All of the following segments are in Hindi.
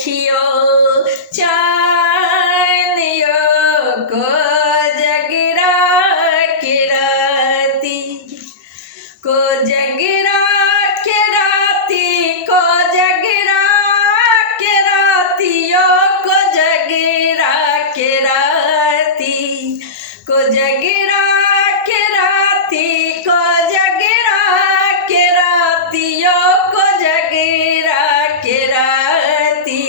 देखियो चानियो को जगरा के राती को जगरा के राती को जगरा के रातियो को जगरा के राती को जगरा के राती को जगरा के रातियो को जगरा के राती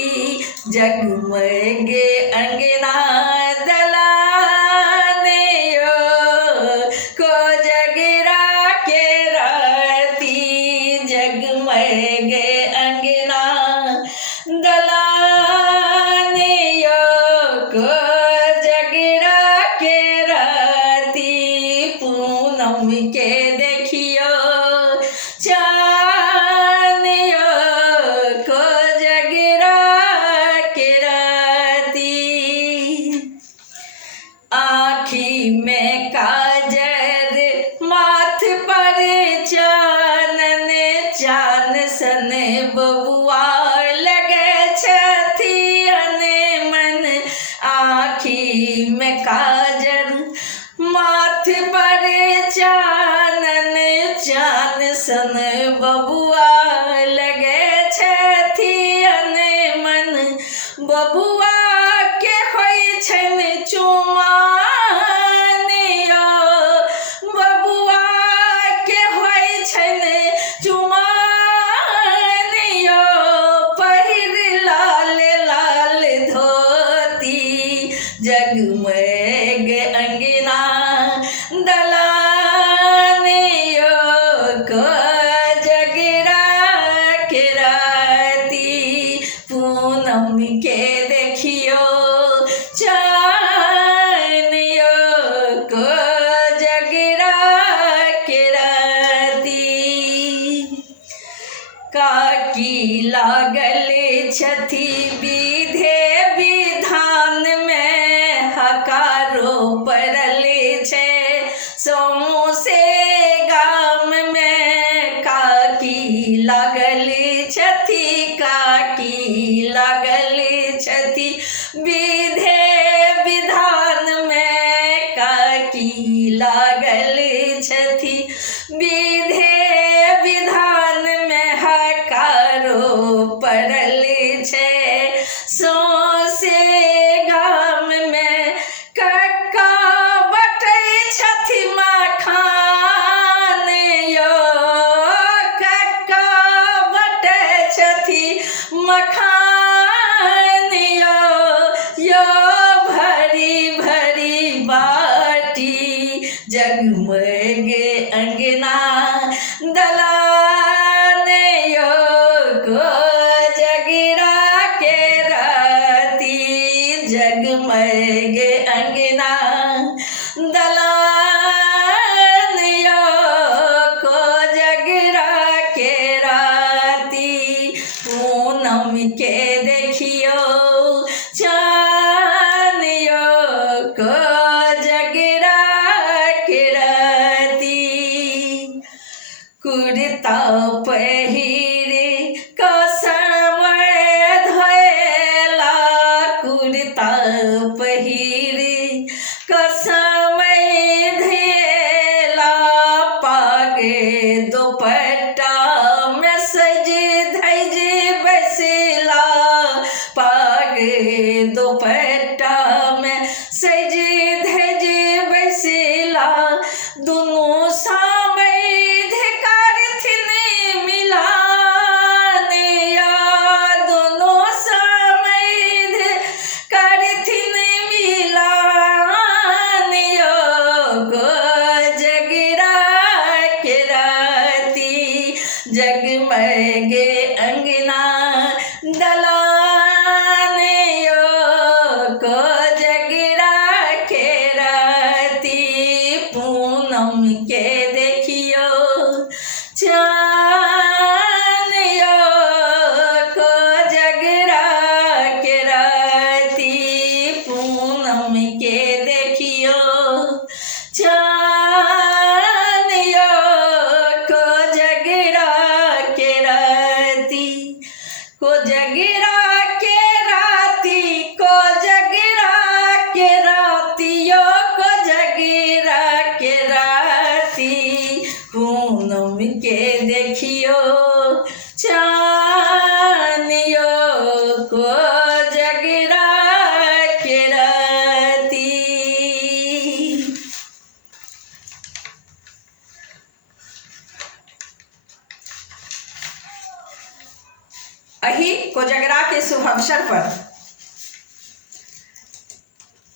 जगमगे अंगना दलानेयो को जगरा के राती जगमगे अंगना दलानेयो को जगरा के राती पूनम के देखियो चानियो को जगरा के राती आँखी में काजर माथ पर चानन चान सन बबुआ लगे छथि मन आँखी में काजर माथ पर चानन चान सन बबुआ लगे छथि मन बबुआ के होइ छन चुमानियो बबुआ के होइ छन चुमानियो पहिर लाल लाल धोती जगमग अंगना दलानियो को जगरा के राती पूनम के देखियो चानियो को जगरा के राती काकी लागल छथि विधे विधान में हकारो पड़ल छे सौसे गाम में काकी लागल छथि काकी लागल छथि विधे विधान में काकी लागल छथि विधे विधान में हकारो पड़ल छे सौसे गाम में कक्का बटै छथि मखान यो कक्का बटै छथि मखान यो भरी भरी बाटी जगमगे अंगना दलानेयो को जगरा के राती जगमगे अंगना दलानेयो को जगरा के राती पूनम के देखियो चानियो को जगरा के राती कुर्ता पहिरे कसमय धोएला कुर्ता पहिरे कसमय धोएला पागे दुपट्टा में सज धज बसेला पागे दुपट्टा में सज धज बसेला दुनू सामैध करथिन मिलानिया दुनू सामैध करथिन मिलानिया को जगरा के राती जगमगे अंगना दलानियो के शुभ अवसर पर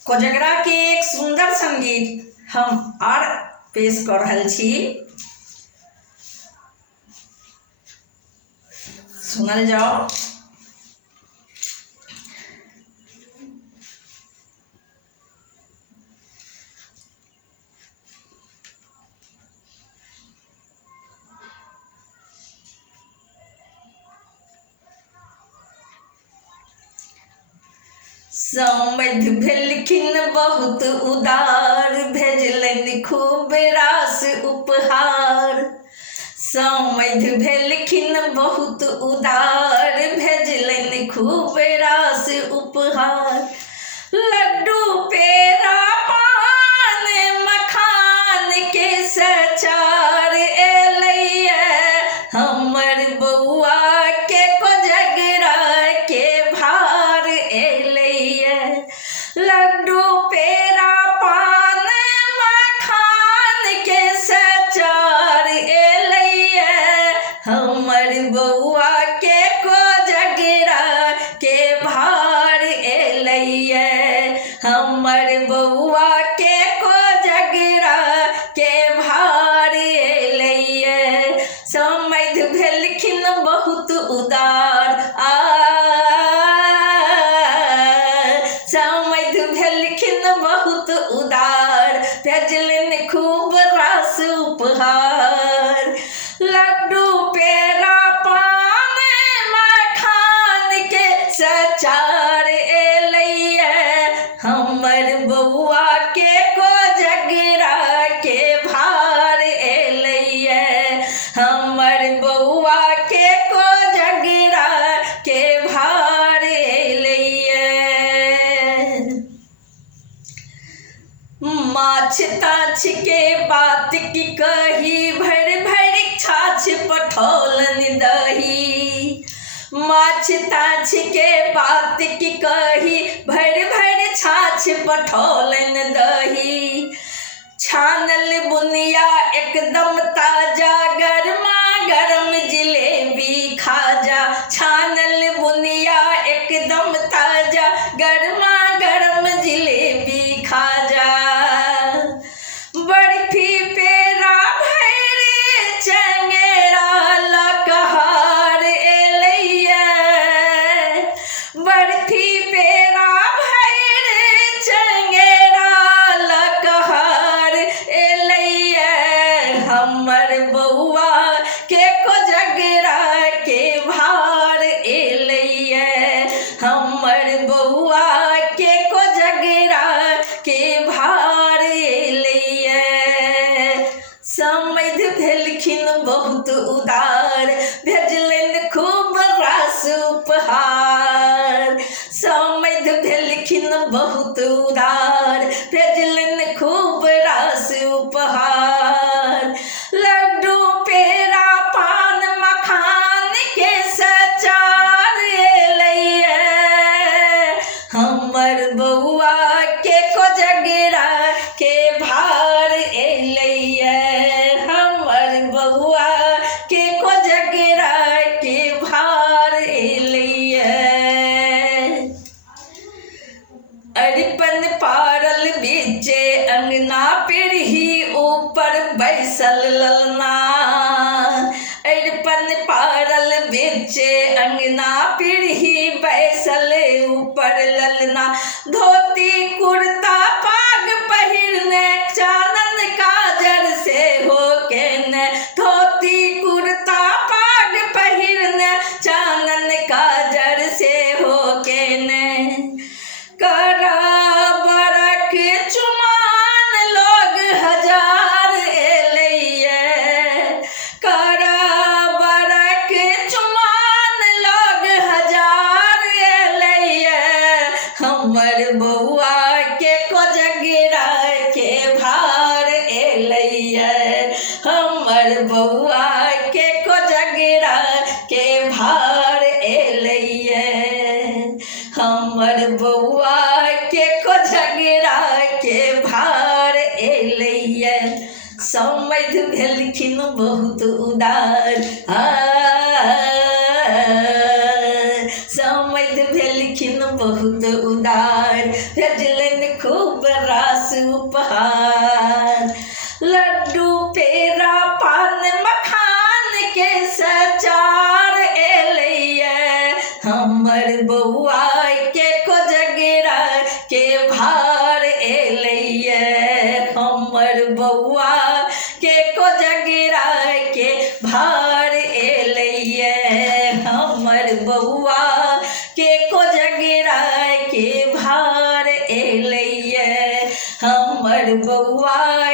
कोजगरा के एक सुंदर संगीत हम और पेश कर रहल छी। सुनल जाओ। समधि भेलखिन बहुत उदार, भेजलनि खूब रास उपहार। समधि भेलखिन बहुत उदार, भेजलनि खूब रास उपहार। लड्डू पेड़ा पान मखान के सचार एलैया, हमर बउआ के कोजगरा के भार एलैया। लड्डू पेड़ा पान मखान के सचार एलैया, हमर बउआ के कोजगरा के भार एलैया। हमर बउआ के कोजगरा के भार एलैया। समधि भेलखिन बहुत उदार, समधि भेलखिन बहुत उदार, भेजलनि खूब रास उपहार। लड्डू पेड़ा पान मखान के सचार एलैया, हमर बउआ के कोजगरा के भार एलैया। हमर बउआ के कोजगरा के भार एलैया। माछ ताछ के बात की कही, भर भर छाछ पठौलनि दही। माछ ताछ के बात की कही, भर भर छाछ पठौलनि दही। छानल बुनिया एकदम ताजा, गरमा गरम जिलेबी खाजा। छानल बुनिया एकदम ताजा, गरमा गरम जिलेबी खाजा। बर्फी पेड़ा भैरे चंगेरा लकहार एलैया। बर्फी पेड़ा भैरे चंगेरा लकहार एलैया, हमर बउआ के कोजगरा के भार एलैया। हमर बउआ के कोजगरा के भार एलैया। समधि भेलखिन बहुत उदार, भेजलनि खूब रास उपहार। समधि भेलखिन बहुत उदार, भेजलनि खूब रास उपहार। लड्डू पेड़ा पान मखान के सचार एलैया, हमर बउआ के कोजगरा के भार एलैया। हमर बउआ के कोजगरा के भार एलैया। अरिपन पारल बीचे अंगना, पीढ़ी ऊपर बैसल ललना। अरिपन पारल बीचे अंगना, पीढ़ी बैसल ऊपर ललना। धोती कुर्ता पाग पहिरने, चानन काजर से होके न। धोती कुर्ता पाग पहिरने, चानन काजर से होके न। करा बरक चुमान लोग हजार एलैया। करा बरक चुमान लोग हजार एलैया, हमर बउआ के कोजगरा के भार एलैया। हमर बउआ के कोजगरा के भार एलैया। हमर बउआ के कोजगरा के भार एलैया। समधि भेलखिन बहुत उदार, मैद भेलखिन बहुत उदार, भेजलन खूब रास उपहार। लड्डू पेड़ा पान मखान के सचार एलैये, हमर बौआ के कोजगरा के भार एलैये, हमर बौआ के कोजगरा के भार एलैये, हमर बौआ के कोजगरा के भार एलैये, हमर बौआ